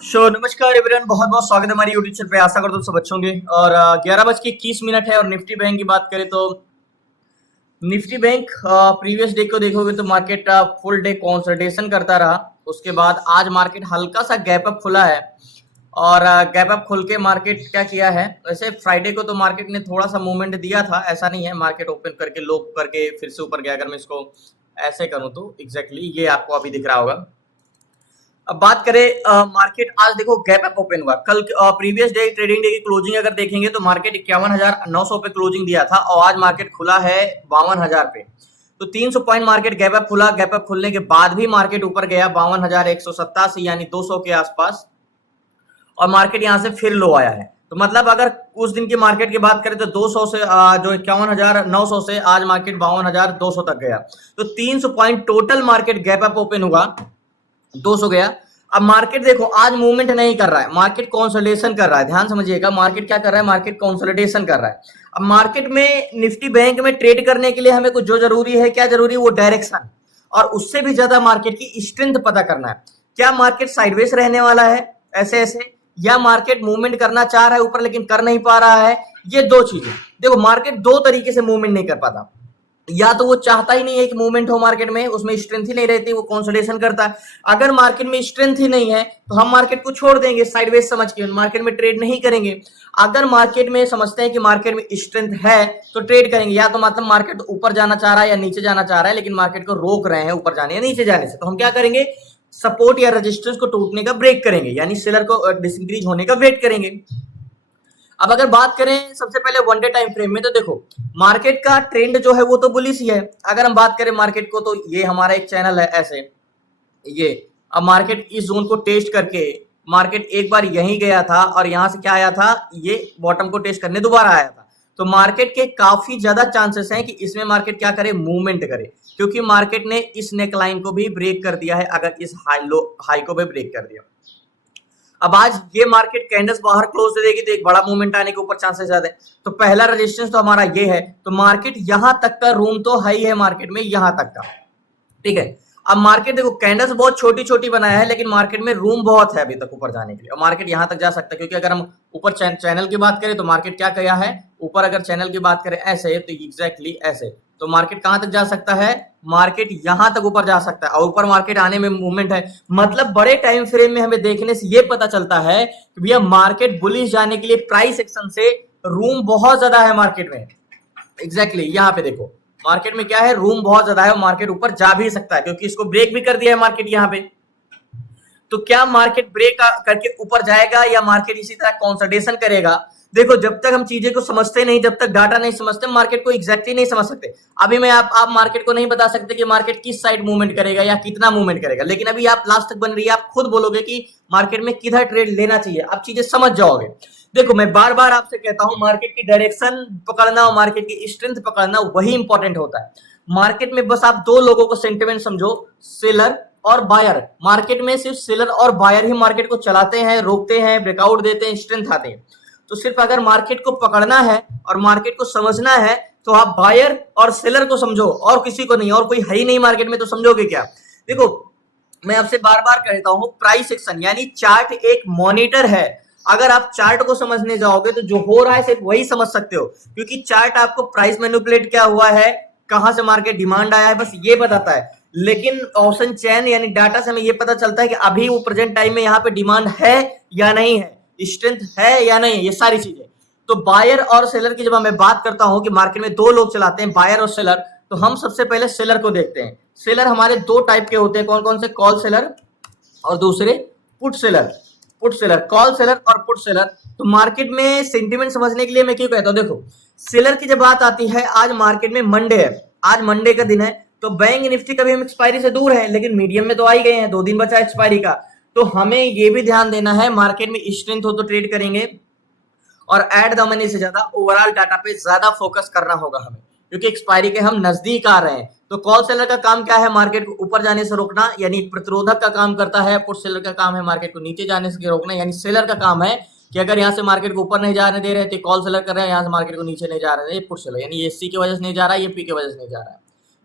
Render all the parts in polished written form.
नमस्कार एवरीवन, बहुत बहुत स्वागत है हमारी यूट्यूब चैनल पे। आशा करता हूँ सब अच्छे होंगे। और 11:21 है और निफ्टी बैंक की बात करें तो निफ्टी बैंक प्रीवियस डे को देखोगे तो मार्केट फुल डे कंसोलिडेशन करता रहा। उसके बाद आज मार्केट हल्का सा गैप अप खुला है और गैप अप खुल के मार्केट क्या किया है। वैसे फ्राइडे को तो मार्केट ने थोड़ा सा मूवमेंट दिया था, ऐसा नहीं है। मार्केट ओपन करके लो करके फिर से ऊपर गया। अगर मैं इसको ऐसे करूँ तो एग्जैक्टली ये आपको अभी दिख रहा होगा। अब बात करें मार्केट, आज देखो गैप अप ओपन हुआ। कल प्रीवियस डे ट्रेडिंग डे की क्लोजिंग अगर देखेंगे तो मार्केट 51,900 पे क्लोजिंग दिया था और आज मार्केट खुला है 52,000 पे। तो 300 पॉइंट मार्केट गैप अप खुला। गैप अप खुलने के बाद भी मार्केट ऊपर गया 52,187 यानी 200 के आसपास, और मार्केट यहां से फिर लो आया है। तो मतलब अगर उस दिन की मार्केट की बात करें तो 200 से जो 51,900 से आज मार्केट 52,200 तक गया। तो 300 point total market gap up open हुआ, 200 गया। अब मार्केट देखो आज मूवमेंट नहीं कर रहा है, मार्केट कंसोलिडेशन कर रहा है। ध्यान समझिएगा, मार्केट क्या कर रहा है, मार्केट कंसोलिडेशन कर रहा है। अब मार्केट में निफ्टी बैंक में ट्रेड करने के लिए हमें कुछ जो जरूरी है, क्या जरूरी है, वो डायरेक्शन, और उससे भी ज्यादा मार्केट की स्ट्रेंथ पता करना है। क्या मार्केट साइडवेज रहने वाला है ऐसे ऐसे, या मार्केट मूवमेंट करना चाह रहा है ऊपर लेकिन कर नहीं पा रहा है। ये दो चीजें देखो, मार्केट दो तरीके से मूवमेंट नहीं कर पाता। या तो वो चाहता ही नहीं है कि मूवमेंट हो मार्केट में, उसमें स्ट्रेंथ ही नहीं रहती, वो कंसोलिडेशन करता है। अगर मार्केट में स्ट्रेंथ ही नहीं है तो हम मार्केट को छोड़ देंगे, साइडवेज समझ के मार्केट में ट्रेड नहीं करेंगे। अगर मार्केट में समझते हैं कि मार्केट में स्ट्रेंथ है तो ट्रेड करेंगे। या तो मतलब मार्केट ऊपर जाना चाह रहा है या नीचे जाना चाह रहा है, लेकिन मार्केट को रोक रहे हैं ऊपर जाने या नीचे जाने से, तो हम क्या करेंगे, सपोर्ट या रेजिस्टेंस को टूटने का ब्रेक करेंगे, यानी सेलर को डिसइंक्रीज होने का वेट करेंगे। अब अगर बात करें सबसे पहले वन डे टाइम फ्रेम में, तो देखो मार्केट का ट्रेंड जो है वो तो बुलिश ही है। अगर हम बात करें मार्केट को तो ये हमारा एक चैनल है ऐसे, ये अब मार्केट इस जोन को टेस्ट करके मार्केट एक बार यहीं गया था और यहां से क्या आया था, ये बॉटम को टेस्ट करने दोबारा आया था। तो मार्केट के काफी ज्यादा चांसेस हैं कि इसमें मार्केट क्या करे, मूवमेंट करे, क्योंकि मार्केट ने इस नेकलाइन को भी ब्रेक कर दिया है। अगर इस हाई को भी ब्रेक कर दिया, अब आज ये मार्केट कैंडल्स बाहर क्लोज दे देगी तो एक बड़ा मूवमेंट आने के ऊपर चांसेस ज्यादा है। तो पहला रेजिस्टेंस तो हमारा ये है। तो मार्केट यहां तक का रूम तो हाई है मार्केट में, यहां तक का, ठीक है। अब मार्केट देखो कैंडल्स बहुत छोटी छोटी बनाया है, लेकिन मार्केट में रूम बहुत है अभी तक ऊपर जाने के लिए, और मार्केट यहां तक जा सकता है। क्योंकि अगर हम ऊपर चैनल की बात करें तो मार्केट क्या किया है ऊपर, अगर चैनल की बात करें ऐसे तो एग्जैक्टली ऐसे, तो मार्केट कहां तक जा सकता है, मार्केट यहां तक ऊपर जा सकता है। और ऊपर मार्केट आने में मूवमेंट है, मतलब बड़े टाइम फ्रेम में हमें देखने से ये पता चलता है कि भैया मार्केट बुलिश जाने के लिए प्राइस एक्शन से रूम बहुत ज्यादा है मार्केट में। एग्जैक्टली यहाँ पे देखो मार्केट में क्या है, रूम बहुत ज्यादा है, मार्केट ऊपर जा भी सकता है क्योंकि इसको ब्रेक भी कर दिया है मार्केट यहाँ पे। तो क्या मार्केट ब्रेक करके ऊपर जाएगा या मार्केट इसी तरह कंसोलिडेशन करेगा। देखो जब तक हम चीजें को समझते नहीं, जब तक डाटा नहीं समझते, मार्केट को एग्जैक्टली नहीं समझ सकते। अभी मैं आप मार्केट को नहीं बता सकते कि मार्केट किस साइड मूवमेंट करेगा या कितना मूवमेंट करेगा, लेकिन अभी आप लास्ट तक बन रही है, आप खुद बोलोगे कि मार्केट में किधर ट्रेड लेना चाहिए, आप चीजें समझ जाओगे। देखो मैं बार बार आपसे कहता हूं, मार्केट की डायरेक्शन पकड़ना और मार्केट की स्ट्रेंथ पकड़ना वही इंपॉर्टेंट होता है। मार्केट में बस आप दो लोगों को सेंटिमेंट समझो, सेलर और बायर। मार्केट में सिर्फ सेलर और बायर ही मार्केट को चलाते हैं, रोकते हैं, ब्रेकआउट देते हैं, स्ट्रेंथ आते हैं। तो सिर्फ अगर मार्केट को पकड़ना है और मार्केट को समझना है तो आप बायर और सेलर को समझो, और किसी को नहीं। और कोई है ही नहीं मार्केट में तो समझोगे क्या। देखो मैं आपसे बार बार कहता हूं, प्राइस एक्शन यानी चार्ट एक मॉनिटर है। अगर आप चार्ट को समझने जाओगे तो जो हो रहा है सिर्फ वही समझ सकते हो, क्योंकि चार्ट आपको प्राइस मैनिपुलेट क्या हुआ है, कहां से मार्केट डिमांड आया है, बस ये बताता है। लेकिन ऑप्शन चेन यानी डाटा से हमें ये पता चलता है कि अभी वो प्रेजेंट टाइम में यहाँ पे डिमांड है या नहीं है, स्ट्रेंथ है या नहीं है, ये सारी चीजें। तो बायर और सेलर की जब मैं बात करता हूं कि मार्केट में दो लोग चलाते हैं, बायर और सेलर, तो हम सबसे पहले सेलर को देखते हैं। सेलर हमारे दो टाइप के होते हैं, कौन कौन से, कॉल सेलर और दूसरे put seller. Put seller, call seller और पुट सेलर। तो मार्केट में सेंटीमेंट समझने के लिए मैं क्यों कहता हूं, देखो सेलर की जब बात आती है, आज मार्केट में मंडे है, आज मंडे का दिन है, तो बैंक निफ्टी कभी हम एक्सपायरी से दूर है, लेकिन मीडियम में तो आ ही गए हैं, 2 दिन बचा एक्सपायरी का। तो हमें ये भी ध्यान देना है, मार्केट में स्ट्रेंथ हो तो ट्रेड करेंगे, और एड द मनी से ज्यादा ओवरऑल डाटा पे ज्यादा फोकस करना होगा हमें, क्योंकि एक्सपायरी के हम नजदीक आ रहे हैं। तो कॉल सेलर का काम क्या है, मार्केट को ऊपर जाने से रोकना, यानी प्रतिरोधक का काम करता है। पुट सेलर का काम है मार्केट को नीचे जाने से रोकना, यानी सेलर का काम है कि अगर यहाँ से मार्केट को ऊपर नहीं जाने दे रहे तो कॉल सेलर कर रहे हैं, यहाँ से मार्केट को नीचे नहीं जा रहे हैं पुट सेलर, यानी ये सी की वजह से नहीं जा रहा है, ये पी की वजह से नहीं जा रहा है।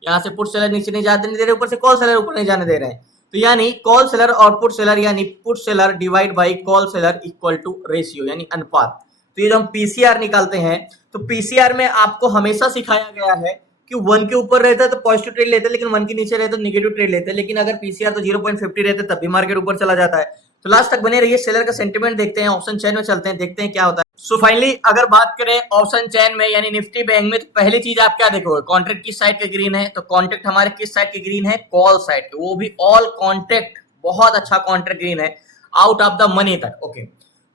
यहाँ से पुट सेलर नीचे नहीं जाने दे रहे, ऊपर से कॉल सेलर ऊपर नहीं जाने दे रहे हैं। तो यानी कॉल सेलर और पुट सेलर यानी put seller divide by call seller equal to ratio यानी अनुपात। तो ये जो हम पीसीआर निकालते हैं तो पीसीआर में आपको हमेशा सिखाया गया है कि 1 के ऊपर रहता है तो पॉजिटिव ट्रेड लेते हैं, लेकिन 1 के नीचे रहता है तो नेगेटिव ट्रेड लेते हैं। लेकिन अगर पीसीआर तो 0.50 रहता है तब भी मार्केट ऊपर चला जाता है। तो लास्ट तक बने रहिए, सेलर का सेंटीमेंट देखते हैं, ऑप्शन चेन में चलते हैं, देखते हैं क्या होता है। सो फाइनली अगर बात करें ऑप्शन चेन में यानी निफ्टी बैंक में, तो पहली चीज आप क्या देखोगे, कॉन्ट्रैक्ट किस साइड के ग्रीन है, तो कॉन्ट्रैक्ट हमारे किस साइड के ग्रीन है, कॉल साइड के, वो भी ऑल कॉन्ट्रैक्ट, बहुत अच्छा कॉन्ट्रैक्ट ग्रीन है आउट ऑफ द मनी तक। ओके,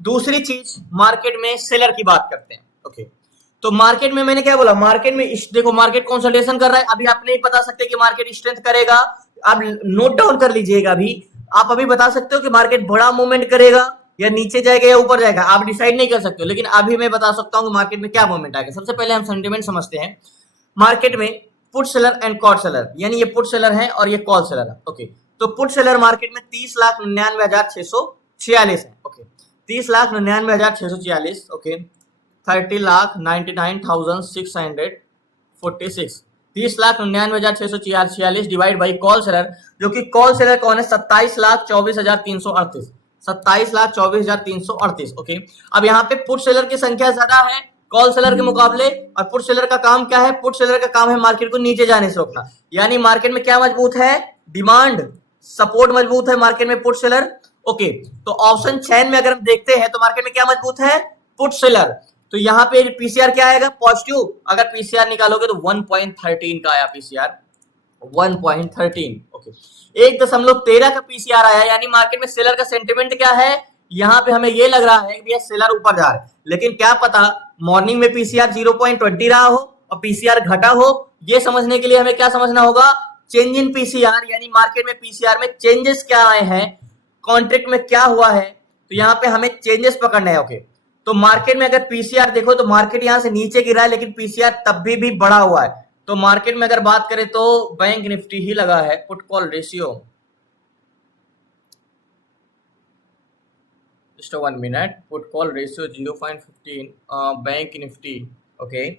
दूसरी चीज मार्केट में सेलर की बात करते हैं। ओके, तो मार्केट में मैंने क्या बोला, मार्केट में देखो मार्केट कंसोलिडेशन कर रहा है, अभी आप नहीं बता सकते कि मार्केट स्ट्रेंथ करेगा, आप नोट डाउन कर लीजिएगा। अभी आप अभी बता सकते हो कि मार्केट बड़ा मूवमेंट करेगा या नीचे जाएगा या ऊपर जाएगा, आप डिसाइड नहीं कर सकते हो, लेकिन अभी मैं बता सकता हूं कि मार्केट में क्या मूवमेंट आएगा। सबसे पहले हम सेंटीमेंट समझते हैं मार्केट में, put seller and call seller, यानी ये पुट सेलर है और ये कॉल सेलर है। ओके, तो पुट सेलर मार्केट में 30,99,646 है। Okay, 30,99,646। Okay, 30,99,646, 30,99,646 divide by call seller, जो कि कॉल सेलर कौन है, 27,24,338, 27,24,338। ओके, अब यहाँ पे पुट सेलर की संख्या ज्यादा है कॉल सेलर के मुकाबले, और पुट सेलर का काम क्या है, पुट सेलर का काम है मार्केट को नीचे जाने से रोकना। यानी मार्केट में क्या मजबूत है, डिमांड, सपोर्ट मजबूत है मार्केट में पुट सेलर। ओके, तो ऑप्शन चेन में अगर हम देखते हैं तो मार्केट में क्या मजबूत है, पुट सेलर। तो यहाँ पे पीसीआर क्या आएगा, पॉजिटिव। अगर पीसीआर निकालोगे तो 1.13 का आया पीसीआर, 1.13। ओके, 1.13 का पीसीआर आया, यानी मार्केट में सेलर का सेंटीमेंट क्या है, यहाँ पे हमें ये लग रहा है कि भैया सेलर ऊपर जा रहा है, लेकिन क्या पता मॉर्निंग में पीसीआर 0.20 रहा हो और पीसीआर घटा हो। ये समझने के लिए हमें क्या समझना होगा, चेंज इन पीसीआर, यानी मार्केट में पीसीआर में चेंजेस क्या आए हैं, कॉन्ट्रैक्ट में क्या हुआ है, तो यहाँ पे हमें चेंजेस पकड़ना है। ओके, तो मार्केट में अगर पीसीआर देखो तो मार्केट यहां से नीचे गिरा है, लेकिन पीसीआर तब भी बढ़ा हुआ है। तो मार्केट में अगर बात करें तो बैंक निफ्टी ही लगा है, put call ratio, just 1 minute, put call ratio 0.15 bank Nifty. Okay,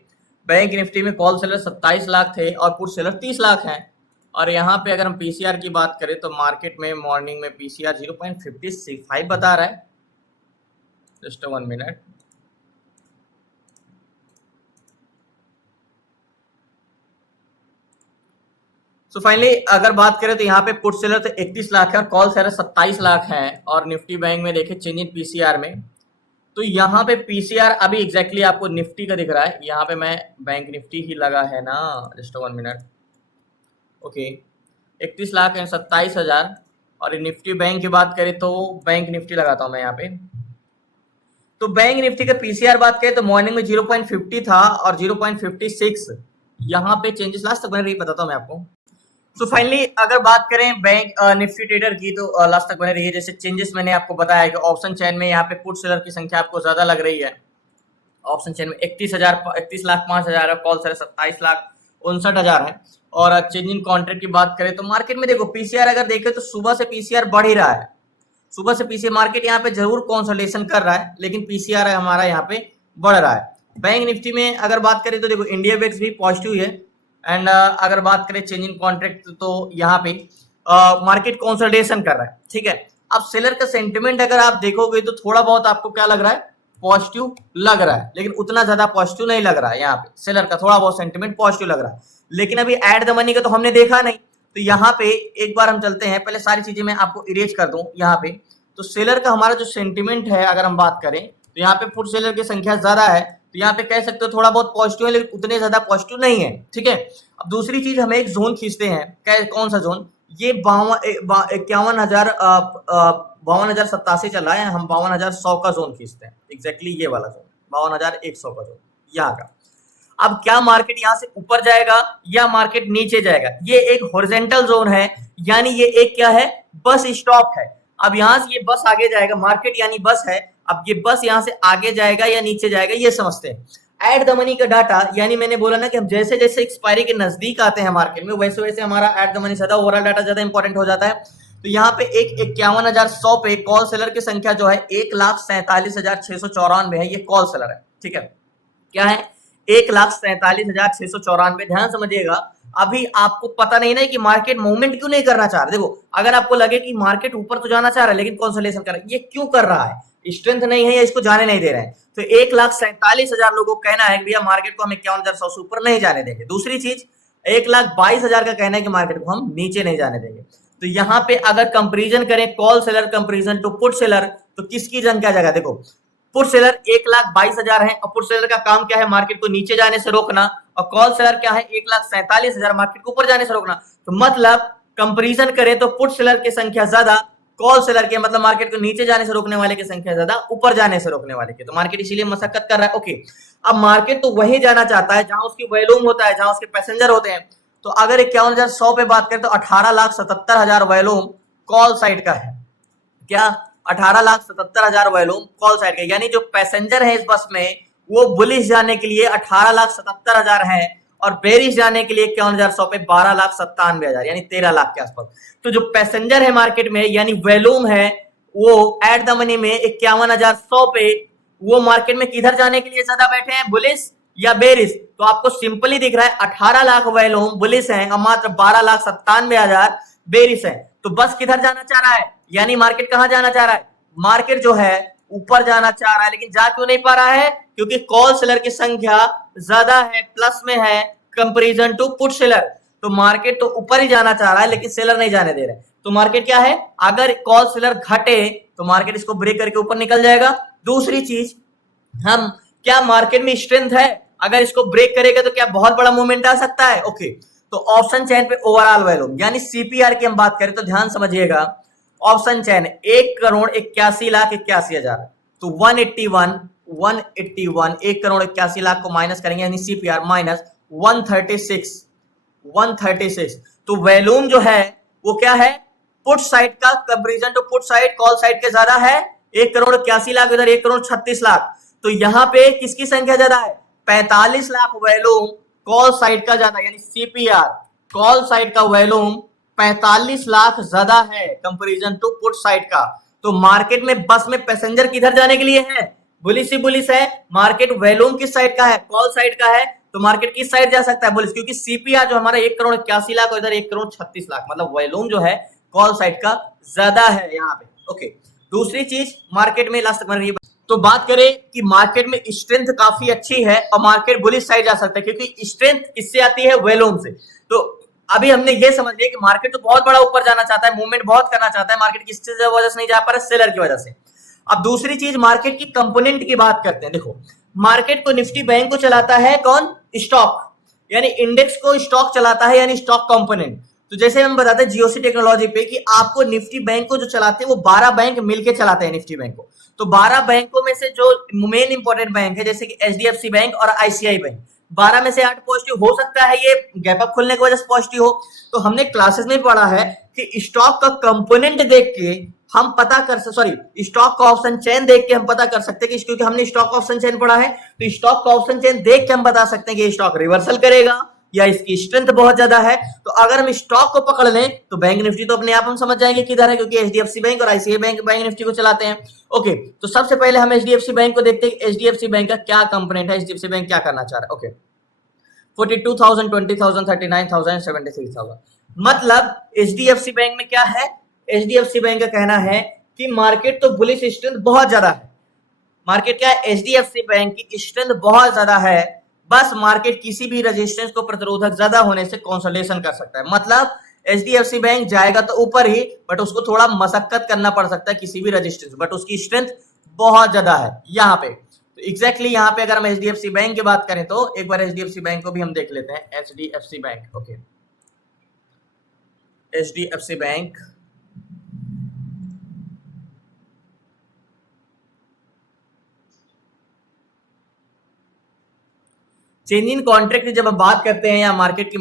bank Nifty में कॉल सेलर 27 लाख थे और पुट सेलर 30 लाख हैं। और यहाँ पे अगर हम पीसीआर की बात करें तो मार्केट में मॉर्निंग में पीसीआर 0.55 बता रहा है, जस्ट 1 मिनट। सो फाइनली अगर बात करें तो यहाँ पे पुट सेलर तो 31 लाख है और कॉल सेलर 27 लाख है। और निफ्टी बैंक में देखें चेंज इन पीसीआर में, तो यहाँ पे पीसीआर अभी एग्जैक्टली आपको निफ्टी का दिख रहा है, यहाँ पे मैं बैंक निफ्टी ही लगा है ना, जस्ट 1 मिनट। ओके, 31 लाख है 27,000। और निफ्टी बैंक की बात करें तो बैंक निफ्टी लगाता हूँ मैं यहाँ पे, तो बैंक निफ्टी का पीसीआर बात करें तो मॉर्निंग में 0.50 था और 0.56 यहाँ पे चेंजेस लास्ट तक बने रही, बताता हूँ मैं आपको। तो फाइनली अगर बात करें बैंक निफ्टी ट्रेडर की तो लास्ट तक बने रही है। जैसे चेंजेस मैंने आपको बताया कि ऑप्शन चेन में यहाँ पे पुट सेलर की संख्या आपको ज्यादा लग रही है, ऑप्शन चेन में 31,05,000 है, कॉल सेलर 27,59,000 है। और चेंज इन कॉन्ट्रैक्ट की बात करें तो मार्केट में देखो पीसीआर अगर देखें तो सुबह से पीसीआर बढ़ ही रहा है, सुबह से पीसीआर मार्केट यहाँ पे जरूर कंसोलिडेशन कर रहा है, लेकिन पीसीआर हमारा यहाँ पे बढ़ रहा है। बैंक निफ्टी में अगर बात करें तो देखो इंडिया वेक्स भी पॉजिटिव है। एंड अगर बात करें चेंज इन कॉन्ट्रैक्ट तो यहाँ पे मार्केट कंसोलिडेशन कर रहा है, ठीक है। अब सेलर का सेंटिमेंट अगर आप देखोगे तो थोड़ा बहुत आपको क्या लग रहा है, पॉजिटिव लग रहा है, लेकिन उतना ज्यादा पॉजिटिव नहीं लग रहा है। यहाँ पे सेलर का थोड़ा बहुत सेंटिमेंट पॉजिटिव लग रहा है, लेकिन अभी एट द मनी का तो हमने देखा नहीं। तो यहाँ पे एक बार हम चलते हैं, पहले सारी चीजें मैं आपको इरेज कर दूं। यहाँ पे तो सेलर का हमारा जो सेंटिमेंट है अगर हम बात करें तो यहाँ पे पुट सेलर की संख्या ज्यादा है, तो यहाँ पे कह सकते हो थोड़ा बहुत पॉजिटिव है, लेकिन उतने ज्यादा पॉजिटिव नहीं है, ठीक है। अब दूसरी चीज हमें एक जोन खींचते हैं, कौन सा जोन, ये 52,87 चल रहा है, हम 52,100 का जोन खींचते हैं, एग्जैक्टली ये वाला जोन 52,100 का जोन यहाँ का। अब क्या मार्केट यहाँ से ऊपर जाएगा या मार्केट नीचे जाएगा, ये एक हॉरिजॉन्टल जोन है, यानी ये एक क्या है, बस स्टॉप है। अब यहाँ से ये बस आगे जाएगा, मार्केट यानी बस है, अब ये बस यहाँ से आगे जाएगा या नीचे जाएगा ये समझते हैं। एट द मनी का डाटा, यानी मैंने बोला ना कि हम जैसे जैसे एक्सपायरी के नजदीक आते हैं मार्केट में, वैसे वैसे हमारा एट द मनी ज्यादा, ओवरऑल डाटा ज्यादा इंपॉर्टेंट हो जाता है। तो यहाँ पे एक 51,100 पे कॉल सेलर की संख्या जो है 1,47,694 है, ये कॉल सेलर है, ठीक है। क्या है, 1,47,694। ध्यान समझिएगा, अभी आपको पता नहीं ना कि मार्केट मूवमेंट क्यों नहीं करना चाह रहा। देखो, अगर आपको लगे कि मार्केट ऊपर तो जाना चाह रहा है लेकिन कंसोलिडेशन कर रहा है, ये क्यों कर रहा है? स्ट्रेंथ नहीं है या इसको जाने नहीं दे रहे हैं। तो 1,47,000 लोगों का कहना है कि भैया मार्केट को हम 51,100 से ऊपर नहीं जाने देंगे। दूसरी चीज, 1,22,000 का कहना है कि मार्केट को हम नीचे नहीं जाने देंगे। तो यहाँ पे अगर कंपेरिजन करें call seller comparison to put seller, तो किसकी जंग क्या जगह? देखो, पुट सेलर 1,22,000 है और पुट सेलर का काम क्या है? मार्केट को नीचे जाने से रोकना। और कॉल सेलर क्या है? 1,47,000 मार्केट को ऊपर जाने से रोकना। तो मतलब कंपेरिजन करें तो पुट सेलर की संख्या ज्यादा, कॉल सेलर के मतलब मार्केट को नीचे जाने से रोकने वाले की संख्या ज्यादा, ऊपर जाने से रोकने वाले की। तो मार्केट इसीलिए मशक्कत कर रहा है। ओके, अब मार्केट तो वही जाना चाहता है जहां उसकी वॉल्यूम होता है, जहां उसके पैसेंजर होते हैं। तो अगर 51,100 पे बात करें तो 18,77,000 वॉल्यूम कॉल साइड का है। क्या? 18,77,000 वॉल्यूम कॉल साइड का, यानी जो पैसेंजर है इस बस में वो बुलिश जाने के लिए 18,77,000 है और बेरिश जाने के लिए 51,100 पे 12,97,000, यानी 13 लाख के आसपास। तो जो पैसेंजर है मार्केट में, यानी वॉल्यूम है, वो एट द मनी में 51,100 पे, वो मार्केट में किधर जाने के लिए ज्यादा बैठे हैं? बुलिश या बेरिश? तो आपको सिंपली दिख रहा है 18 लाख वॉल्यूम बुलिश है और मात्र 12,97,000 बेरिश है। तो बस किधर जाना चाह रहा है? यानी मार्केट कहां जाना चाह रहा है? मार्केट जो है ऊपर जाना चाह रहा है, लेकिन जा क्यों नहीं पा रहा है? क्योंकि कॉल सेलर की संख्या ज्यादा है, प्लस में है कंपैरिजन टू पुट सेलर। तो मार्केट तो ऊपर ही जाना चाह रहा है लेकिन सेलर नहीं जाने दे रहे। तो मार्केट क्या है? अगर कॉल सेलर घटे तो मार्केट इसको ब्रेक करके ऊपर निकल जाएगा। दूसरी चीज, हम क्या मार्केट में स्ट्रेंथ है? अगर इसको ब्रेक करेगा तो क्या बहुत बड़ा मूवमेंट आ सकता है? ओके, तो ऑप्शन चेन पे ओवरऑल वॉल्यूम यानी सीपीआर की हम बात करें तो ध्यान समझिएगा, ऑप्शन चेन 1,81,81,000, तो 181 1,81,00,000 को माइनस करेंगे यानी सीपीआर माइनस 136। तो वॉल्यूम जो है वो क्या है? पुट साइड का comparison to put side call side के ज्यादा है, 1,81,00,000 इधर 1,36,00,000। तो यहां पे किसकी संख्या ज्यादा है? 45 लाख वॉल्यूम कॉल साइड का ज्यादा, यानी सीपीआर कॉल साइड का वॉल्यूम 45 लाख ज्यादा है कंपैरिजन टू पुट साइड का। तो मार्केट में बस में पैसेंजर किधर जाने के लिए है? बुलिश ही बुलिश है। मार्केट वॉल्यूम किस साइड का है? कॉल साइड का है। तो मार्केट किस साइड जा सकता है? बुलिश, क्योंकि सीपीआर जो हमारा 1,81,00,000 और इधर 1,36,00,000, मतलब वॉल्यूम जो है कॉल साइड का ज्यादा है यहाँ पे। ओके, दूसरी चीज मार्केट में लास्ट तक तो बात करें कि मार्केट में स्ट्रेंथ काफी अच्छी है और मार्केट बुलिश साइड जा सकता है, क्योंकि स्ट्रेंथ किससे आती है? वॉल्यूम से। तो अभी हमने ये समझ लिया कि मार्केट तो बहुत बड़ा ऊपर जाना चाहता है, मूवमेंट बहुत करना चाहता है, मार्केट किस वजह से नहीं जा पा रहा? सेलर की वजह से। अब दूसरी चीज मार्केट की कंपोनेंट की बात करते हैं। देखो, मार्केट को निफ्टी बैंक को चलाता है कौन? स्टॉक, यानी इंडेक्स को स्टॉक चलाता है, यानी स्टॉक कंपोनेंट। तो जैसे हम बताते हैं जीओसी टेक्नोलॉजी पे कि आपको निफ्टी बैंक को जो चलाते हैं वो 12 बैंक मिलके चलाते हैं निफ्टी बैंक को। तो 12 बैंकों में से जो मेन इंपॉर्टेंट बैंक है जैसे कि एचडीएफसी बैंक और आईसीआई बैंक, 12 में से 8 पॉजिटिव हो सकता है, ये गैप अप खुलने की वजह से पॉजिटिव हो। तो हमने क्लासेस में पढ़ा है कि स्टॉक का कंपोनेंट देख के हम पता कर सॉरी स्टॉक का ऑप्शन चेन देख के हम पता कर सकते हैं कि क्योंकि हमने स्टॉक ऑप्शन चेन पढ़ा है तो स्टॉक का ऑप्शन चेन देख के हम बता सकते हैं कि ये स्टॉक रिवर्सल करेगा या इसकी स्ट्रेंथ बहुत ज्यादा है। तो अगर हम स्टॉक को पकड़ लें तो बैंक निफ्टी तो अपने आप हम समझ जाएंगे किधर है, क्योंकि एचडीएफसी बैंक और आईसीआई बैंक निफ्टी को चलाते हैं। ओके, तो सबसे पहले हम एचडीएफसी बैंक को देखते हैं कि एचडीएफसी बैंक का क्या कंपोनेंट है, एचडीएफसी बैंक क्या करना चाह रहा है। ओके, 42,000, 20,000, 39,000, 73,000, मतलब एचडीएफसी बैंक में क्या है? एचडीएफसी बैंक का कहना है कि मार्केट तो बुलिश स्ट्रेंथ बहुत ज्यादा है। मार्केट क्या है? एचडीएफसी बैंक की स्ट्रेंथ बहुत ज्यादा है, बस मार्केट किसी भी रेजिस्टेंस को प्रतिरोधक ज्यादा होने से कंसोलिडेशन कर सकता है। मतलब एचडीएफसी बैंक जाएगा तो ऊपर ही, बट उसको थोड़ा मशक्कत करना पड़ सकता है किसी भी रेजिस्टेंस, बट उसकी स्ट्रेंथ बहुत ज्यादा है यहाँ पे। तो एग्जैक्टली यहाँ पे अगर हम एचडीएफसी बैंक की बात करें तो एक बार एचडीएफसी बैंक को भी हम देख लेते हैं। HDFC bank, okay, HDFC bank change in contract की जब हम बात करते हैं या मार्केट की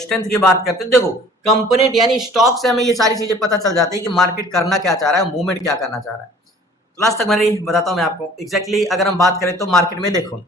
स्ट्रेंथ की बात करते हैं, देखो कंपोनेंट यानी स्टॉक से हमें ये सारी चीजें पता चल जाती है कि मार्केट करना क्या चाह रहा है, मूवमेंट क्या करना चाह रहा है। तो लास्ट तक मैं बताता हूं मैं आपको एग्जैक्टली अगर हम बात करें तो मार्केट में देखो,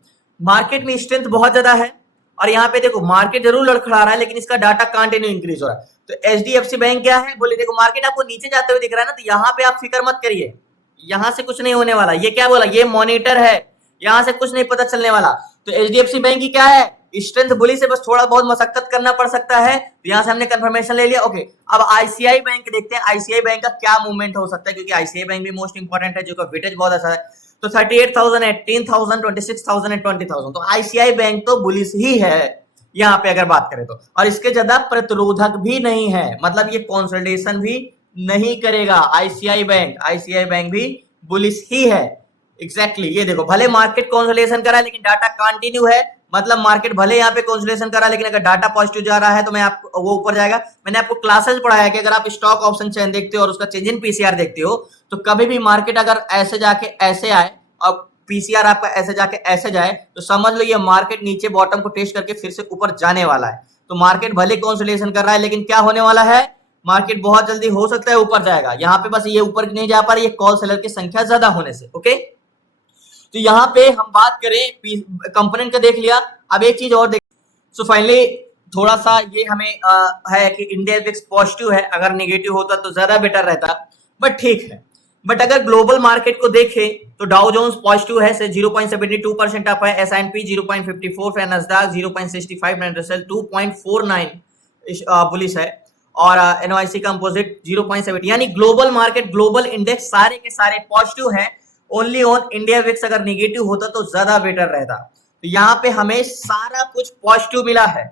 मार्केट में स्ट्रेंथ बहुत ज्यादा है और यहाँ पे देखो मार्केट जरूर लड़खड़ा रहा है लेकिन इसका डाटा कंटिन्यू इंक्रीज हो रहा है। तो एचडीएफसी बैंक क्या है? बोले देखो मार्केट आपको नीचे जाते हुए दिख रहा है ना, तो यहाँ पे आप फिक्र मत करिए, यहां से कुछ नहीं होने वाला। ये क्या बोला? ये मॉनिटर है, यहां से कुछ नहीं पता चलने वाला। तो एचडीएफसी बैंक की क्या है स्ट्रेंथ बुलिश है, बस थोड़ा बहुत मशक्कत करना पड़ सकता है। तो यहां से हमने कंफर्मेशन ले लिया। ओके, अब आईसीआई बैंक देखते हैं आईसीआई बैंक का क्या मूवमेंट हो सकता है, क्योंकि आईसीआई बैंक भी मोस्ट इंपॉर्टेंट है, जो का वेटेज बहुत अच्छा है। तो 38,000, 18,000, 26,000 एंड 20,000, तो आईसीआई बैंक तो बुलिश ही है यहाँ पे अगर बात करें तो। और इसके ज्यादा प्रतिरोधक भी नहीं है, मतलब ये कंसोलिडेशन भी नहीं करेगा। आईसीआई बैंक भी बुलिश ही है। एग्जैक्टली ये देखो, भले मार्केट कंसोलिडेशन करा है लेकिन डाटा कंटिन्यू है, मतलब मार्केट भले यहाँ पे कंसोलिडेशन करा लेकिन अगर डाटा पॉजिटिव जा रहा है तो मैं आपको वो ऊपर जाएगा। मैंने आपको क्लासेस पढ़ाया कि अगर आप स्टॉक ऑप्शन चेन देखते हो और उसका चेंज इन पीसीआर देखते हो तो कभी भी मार्केट अगर ऐसे जाके ऐसे आए और पीसीआर आपका ऐसे जाके ऐसे जाए तो समझ लो ये मार्केट नीचे बॉटम को टेस्ट करके फिर से ऊपर जाने वाला है। तो मार्केट भले कंसोलिडेशन कर रहा है लेकिन क्या होने वाला है, मार्केट बहुत जल्दी हो सकता है ऊपर जाएगा। यहाँ पे बस ये ऊपर नहीं जा पा रही है कॉल सेलर की संख्या ज्यादा होने से। ओके, तो यहाँ पे हम बात करें कंपोनेंट का देख लिया। अब एक चीज और देख, सो फाइनली थोड़ा सा ये हमें है कि इंडिया इंडेक्स पॉजिटिव है, अगर नेगेटिव होता तो ज्यादा बेटर रहता, बट ठीक है। बट अगर ग्लोबल मार्केट को देखें तो डाउ जोन्स पॉजिटिव है से 0.72% अप है, S&P 0.54 है, नस्डैक 0.65 है, रसेल 2.49 बुलिश है और एनवाईसी कंपोजिट 0.7, यानी ग्लोबल मार्केट ग्लोबल इंडेक्स सारे के सारे पॉजिटिव हैं। ओनली ऑन इंडिया विक्स अगर निगेटिव होता तो ज्यादा बेटर रहता। तो यहाँ पे हमें सारा कुछ पॉजिटिव मिला है,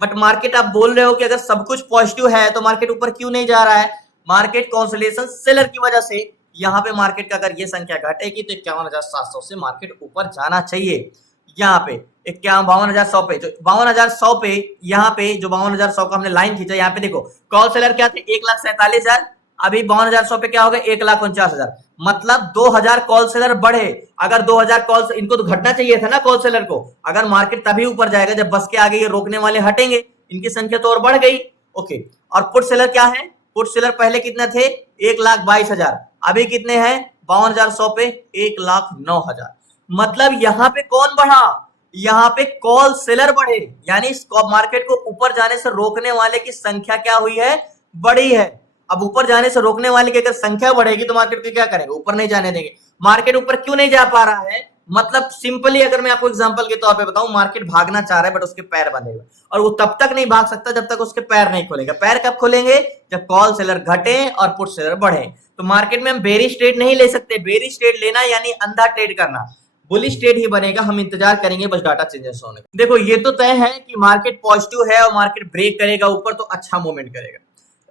बट मार्केट आप बोल रहे हो कि अगर सब कुछ पॉजिटिव है तो मार्केट ऊपर क्यों नहीं जा रहा है। मार्केट कंसोलिडेशन सेलर की वजह से यहाँ पे मार्केट का अगर ये संख्या घटेगी तो 51,700 से मार्केट ऊपर जाना चाहिए। यहाँ पे 52,100 पे, जो 52,100 पे, यहाँ पे जो 52,100 का हमने लाइन खींचा, यहाँ पे देखो कॉल सेलर क्या थे 1,47,000, अभी 52,100 पे क्या हो गया 1,49,000, मतलब 2,000 कॉल सेलर बढ़े। अगर 2,000 कॉल, इनको तो घटना चाहिए था ना कॉल सेलर को, अगर मार्केट तभी ऊपर जाएगा जब बस के आगे ये रोकने वाले हटेंगे, इनकी संख्या तो और बढ़ गई। ओके, और पुट सेलर क्या है, पुट सेलर पहले कितना थे 1,22,000, अभी कितने हैं 52,100 पे 1,09,000, मतलब यहाँ पे कौन बढ़ा, यहाँ पे कॉल सेलर बढ़े, यानी मार्केट को ऊपर जाने से रोकने वाले की संख्या क्या हुई है, बड़ी है। अब ऊपर जाने से रोकने वाले की अगर संख्या बढ़ेगी तो मार्केट को क्या करेंगे, ऊपर नहीं जाने देंगे। मार्केट ऊपर क्यों नहीं जा पा रहा है, मतलब सिंपली अगर मैं आपको एग्जांपल के तौर पे बताऊं, मार्केट भागना चाह रहा है बट उसके पैर बंधे हुए, और वो तब तक नहीं भाग सकता जब तक उसके पैर नहीं खोलेगा। पैर कब खोलेंगे, जब कॉल सेलर घटे और पुट सेलर बढ़े। तो मार्केट में हम बेरिश ट्रेड नहीं ले सकते, बेरिश ट्रेड लेना यानी अंधा ट्रेड करना, बुलिश ट्रेड ही बनेगा। हम इंतजार करेंगे बस डाटा चेंजेस होने का। देखो ये तो तय है कि मार्केट पॉजिटिव है और मार्केट ब्रेक करेगा ऊपर तो अच्छा मूवमेंट करेगा।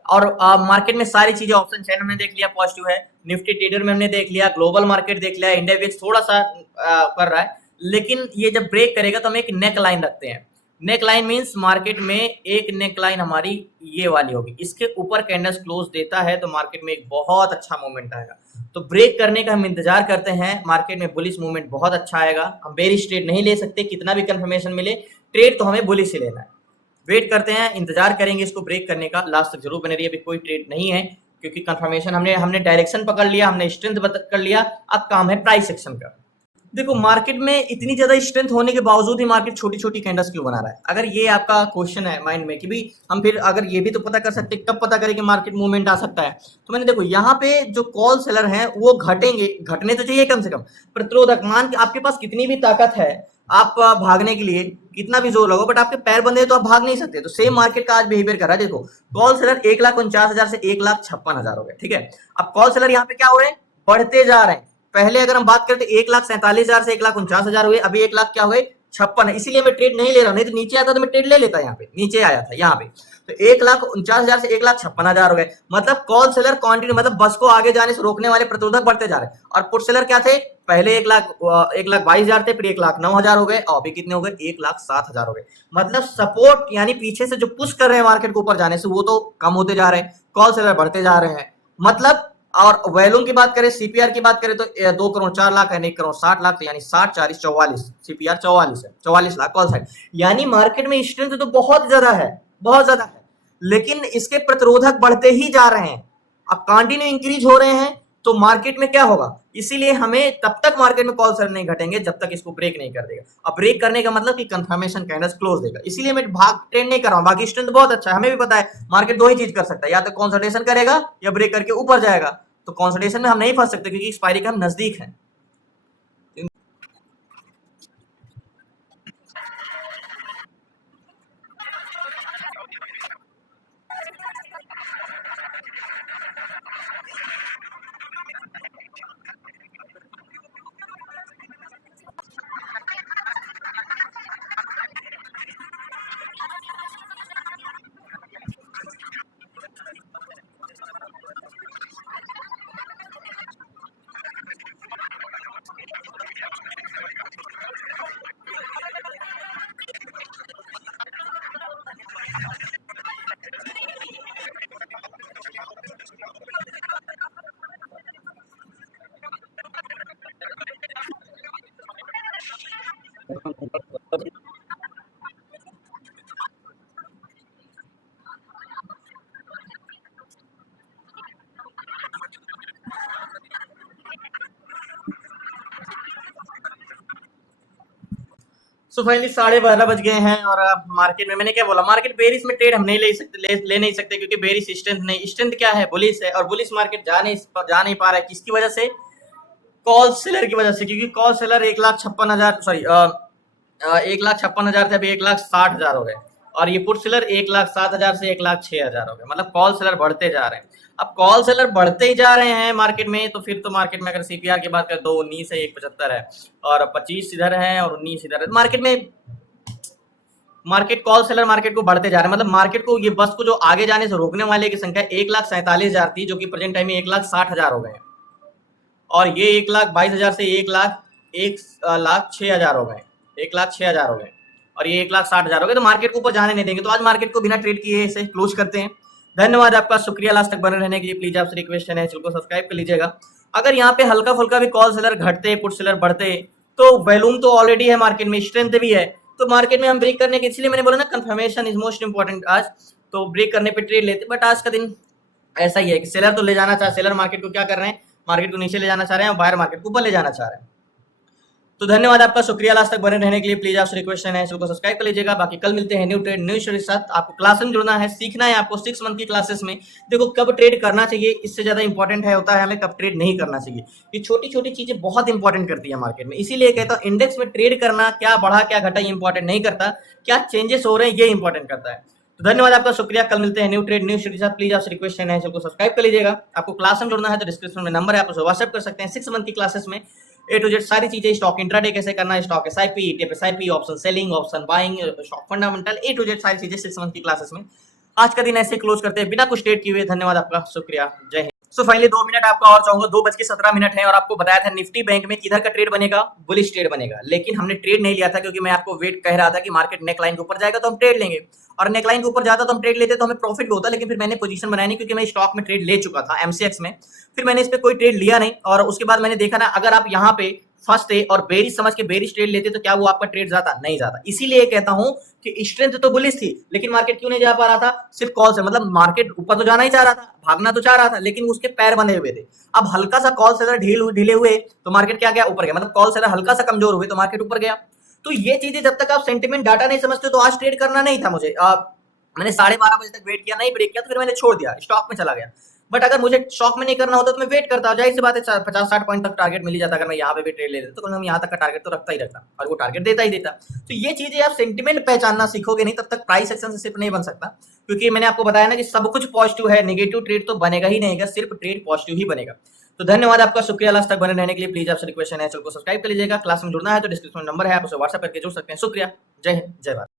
और मार्केट में सारी चीजें ऑप्शन चेन हमने देख लिया पॉजिटिव है, निफ्टी ट्रेडर में हमने देख लिया, ग्लोबल मार्केट देख लिया, इंडिया विक्स थोड़ा सा कर रहा है, लेकिन ये जब ब्रेक करेगा तो हम एक नेक लाइन रखते हैं। नेक लाइन मीन्स मार्केट में एक नेक लाइन हमारी ये वाली होगी, इसके ऊपर कैंडल्स क्लोज देता है तो मार्केट में एक बहुत अच्छा मूवमेंट आएगा। तो ब्रेक करने का हम इंतजार करते हैं, मार्केट में बुलिश मूवमेंट बहुत अच्छा आएगा। हम बेरिश ट्रेड नहीं ले सकते, कितना भी कंफर्मेशन मिले, ट्रेड तो हमें बुलिश ही लेना है। वेट करते हैं, इंतजार करेंगे इसको ब्रेक करने का, लास्ट तक जरूर बने रहिए। अभी कोई ट्रेड नहीं है क्योंकि कंफर्मेशन हमने डायरेक्शन पकड़ लिया, हमने स्ट्रेंथ कर लिया, अब काम है प्राइस एक्शन का। देखो मार्केट में इतनी ज्यादा स्ट्रेंथ होने के बावजूद ही मार्केट छोटी छोटी कैंडल्स क्यों बना रहा है, अगर ये आपका क्वेश्चन है माइंड में कि भी हम फिर अगर ये भी तो पता कर सकते कब पता करें कि मार्केट मूवमेंट आ सकता है। तो मैंने देखो यहाँ पे जो कॉल सेलर हैं वो घटेंगे, घटने तो चाहिए कम से कम, प्रतिरोधक मान के आपके पास कितनी भी ताकत है, आप भागने के लिए कितना भी जोर लगाओ बट आपके पैर बंधे तो आप भाग नहीं सकते। तो सेम मार्केट का आज बिहेवियर कर रहा है। देखो कॉल सेलर 1,49,000 से 1,56,000 हो गए, ठीक है। अब कॉल सेलर यहाँ पे क्या हो रहे हैं, बढ़ते जा रहे हैं। पहले अगर हम बात करते 1,47,000 से 1,49,000 हुए, अभी 1,00,000 क्या हुए 56 है, इसीलिए मैं ट्रेड नहीं ले रहा हूं, नहीं तो नीचे आता तो मैं ट्रेड ले लेता। यहाँ पे नीचे आया था यहाँ पे, तो 1,49,000 से 1,56,000 हो गए, मतलब कॉल सेलर क्वांटिटी, मतलब बस को आगे जाने से रोकने वाले प्रतिरोधक बढ़ते जा रहे हैं। और पुट सेलर क्या थे, पहले 1,22,000 थे, फिर 1,09,000 हो गए, और अभी कितने हो गए 1,07,000 हो गए। मतलब सपोर्ट यानी पीछे से जो पुश कर रहे हैं मार्केट को ऊपर जाने से वो तो कम होते जा रहे हैं, कॉल सेलर बढ़ते जा रहे हैं। मतलब और वैल्यूम की बात करें, सीपीआर की बात करें तो 2 करोड़ 4 लाख है, 1 करोड़ 60 लाख, तो यानी 60 40 44, सीपीआर 44 है, 44 लाख कॉल साइड। यानी मार्केट में स्ट्रेंथ तो बहुत ज्यादा है, बहुत ज्यादा है, लेकिन इसके प्रतिरोधक बढ़ते ही जा रहे हैं, अब कंटिन्यू इंक्रीज हो रहे हैं। तो मार्केट में क्या होगा, इसीलिए हमें तब तक मार्केट में कॉल सेलर नहीं घटेंगे जब तक इसको ब्रेक नहीं कर देगा। अब ब्रेक करने का मतलब कि कंफर्मेशन कैंडल्स क्लोज देगा, इसीलिए मैं भाग ट्रेड नहीं कर रहा हूं। बाकी स्ट्रेंथ बहुत अच्छा है, हमें भी पता है मार्केट दो ही चीज कर सकता है, या तो कंसोलिडेशन करेगा या ब्रेक करके ऊपर जाएगा। तो कंसोलिडेशन में हम नहीं फंस सकते क्योंकि एक्सपायरी के हम नजदीक हैं। सो फाइनली 12:30 बज गए हैं और मार्केट में मैंने क्या बोला, मार्केट बेरिश में ट्रेड हम नहीं ले सकते, ले नहीं सकते, क्योंकि बेरिश स्ट्रेंथ नहीं, स्ट्रेंथ क्या है, बुलिश है, और बुलिश मार्केट जा नहीं पा रहा है। किसकी वजह से? कॉल सेलर की वजह से, क्योंकि कॉल सेलर 1,56,000 सॉरी 1,56,000 थे, अभी 1,60,000 हो गए, और ये पुट सेलर 1,07,000 से 1,06,000 हो गए, मतलब कॉल सेलर बढ़ते जा रहे हैं। अब कॉल सेलर बढ़ते ही जा रहे हैं मार्केट में, तो फिर तो मार्केट में अगर सीपीआर की बात करें तो 19 है, 1,75 है, और 25 इधर है और 19 इधर है। मार्केट में कॉल सेलर मार्केट को बढ़ते जा रहे हैं, मतलब मार्केट को, ये बस को जो आगे जाने से रोकने वाले की संख्या 1,47,000 थी, जो कि प्रेजेंट टाइम में 1,60,000 हो गए हैं, और ये 1,22,000 से 1,06,000 हो गए, 1,06,000 हो गए, और ये 1,60,000 हो गए, तो मार्केट को ऊपर जाने नहीं देंगे। तो आज मार्केट को बिना ट्रेड किए इसे क्लोज करते हैं। धन्यवाद आपका, शुक्रिया लास्ट तक बने रहने के लिए। प्लीज आपसे रिक्वेस्ट है, चैनल को सब्सक्राइब कर लीजिएगा। अगर यहाँ पे हल्का फुल्का भी कॉल सेलर घटते, पुट सेलर बढ़ते, तो वैल्यूम तो ऑलरेडी है मार्केट में, स्ट्रेंथ भी है, तो मार्केट में हम ब्रेक करने के, इसलिए मैंने बोला ना, कंफर्मेशन इज मोस्ट इंपॉर्टेंट आज, तो ब्रेक करने पे ट्रेड लेते। बट आज का दिन ऐसा ही है कि सेलर तो ले जाना चाह, सेलर मार्केट को क्या कर रहे हैं, मार्केट को नीचे ले जाना चाह रहे हैं, और बायर मार्केट को ऊपर ले जाना चाह रहे हैं। तो धन्यवाद आपका, शुक्रिया लास्ट तक बने रहने के लिए। प्लीज आपसे रिक्वेस्ट है, चैनल को सब्सक्राइब कर लीजिएगा। बाकी कल मिलते हैं न्यू ट्रेड न्यू स्टोरी के साथ। आपको क्लास में जुड़ना है, सीखना है आपको 6 मंथ की क्लासेस में। देखो कब ट्रेड करना चाहिए, इससे ज्यादा इंपॉर्टेंट है होता है हमें कब ट्रेड नहीं करना चाहिए। ये छोटी छोटी चीजें बहुत इंपॉर्टेंट करती है मार्केट में, इसीलिए कहता हूँ इंडेक्स में ट्रेड करना, क्या बढ़ा क्या घटा ये इंपॉर्टेंट नहीं करता, क्या चेंजेस हो रहे हैं ये इंपॉर्टेंट करता है। तो धन्यवाद आपका, शुक्रिया। कल मिलते हैं न्यू ट्रेड न्यू स्टोरी के साथ। प्लीज आपसे रिक्वेस्ट है, चैनल को सब्सक्राइब कर लीजिएगा। आपको क्लास में जुड़ना है तो डिस्क्रिप्शन में नंबर है, आप उसे व्हाट्सएप कर सकते हैं। 6 मंथ की क्लासेस में ए टू जेड सारी चीजें, स्टॉक इंट्राडे कैसे करना है, stock SIP, ETF SIP, option selling, option buying, stock fundamental, A to Z सारी चीजें 6 मंथ की क्लासेस में। आज का दिन ऐसे क्लोज करते हैं बिना कुछ ट्रेड किए हुए। धन्यवाद आपका, शुक्रिया, जय हिंद। सो फाइनली 2 मिनट आपका और चाहूंगा, 2:17 है, और आपको बताया था निफ्टी बैंक में किधर का ट्रेड बनेगा, बुलिश ट्रेड बनेगा, लेकिन हमने ट्रेड नहीं लिया था, क्योंकि मैं आपको वेट कह रहा था कि मार्केट नेक लाइन के ऊपर जाएगा तो हम ट्रेड लेंगे, और नेक लाइन के ऊपर जाता तो हम ट्रेड लेते तो हमें प्रॉफिट भी होता, लेकिन फिर मैंने पोजीशन बनाई नहीं, क्योंकि मैं स्टॉक में ट्रेड ले चुका था एमसीएक्स में, फिर मैंने इस पे कोई ट्रेड लिया नहीं। और उसके बाद मैंने देखा ना, अगर आप यहाँ पे फर्स्ट है और बेरिश समझ के बेरिश ट्रेड लेते तो क्या वो आपका ट्रेड जाता, नहीं जाता। इसीलिए कहता हूं कि स्ट्रेंथ तो बुलिश थी, लेकिन मार्केट क्यों नहीं जा पा रहा था, सिर्फ कॉल से, मतलब मार्केट ऊपर तो जाना ही चाह रहा था, भागना तो चाह रहा था, लेकिन उसके पैर बंधे हुए थे। अब हल्का सा कॉल सेलर ढीले हुए तो मार्केट क्या गया, ऊपर गया, मतलब कॉल सेलर हल्का सा कमजोर हुए तो मार्केट ऊपर गया। तो ये चीजें जब तक आप सेंटिमेंट डाटा नहीं समझते तो आज ट्रेड करना नहीं था मुझे। मैंने 12:30 बजे तक वेट किया, नहीं ब्रेक किया तो फिर मैंने छोड़ दिया, स्टॉक में चला गया। बट अगर मुझे स्टॉक में नहीं करना होता तो मैं वेट करता, जाहिर सी बात है 50-60 पॉइंट तक टारगेट मिल ही जाता, अगर मैं यहाँ पे भी ट्रेड ले लेता तो हम यहाँ तक का टारगेट तो रखता ही रखता, और वो टारगेट देता ही देता। तो ये चीजें आप सेंटिमेंट पहचानना सीखोगे नहीं, तब तक प्राइस एक्शन से सिर्फ नहीं बन सकता, क्योंकि मैंने आपको बताया ना कि सब कुछ पॉजिटिव है, नेगेटिव ट्रेड तो बनेगा ही नहीं, सिर्फ ट्रेड पॉजिटिव ही बनेगा। तो धन्यवाद आपका, शुक्रिया लास्ट तक बने रहने के लिए। प्लीज आपसे रिक्वेस्ट है, चैनल को सब्सक्राइब कर लीजिएगा। क्लास में जुड़ना है तो डिस्क्रिप्शन में नंबर है, आप उसे व्हाट्सएप करके जुड़ सकते हैं। शुक्रिया, जय हिंद, जय भारत।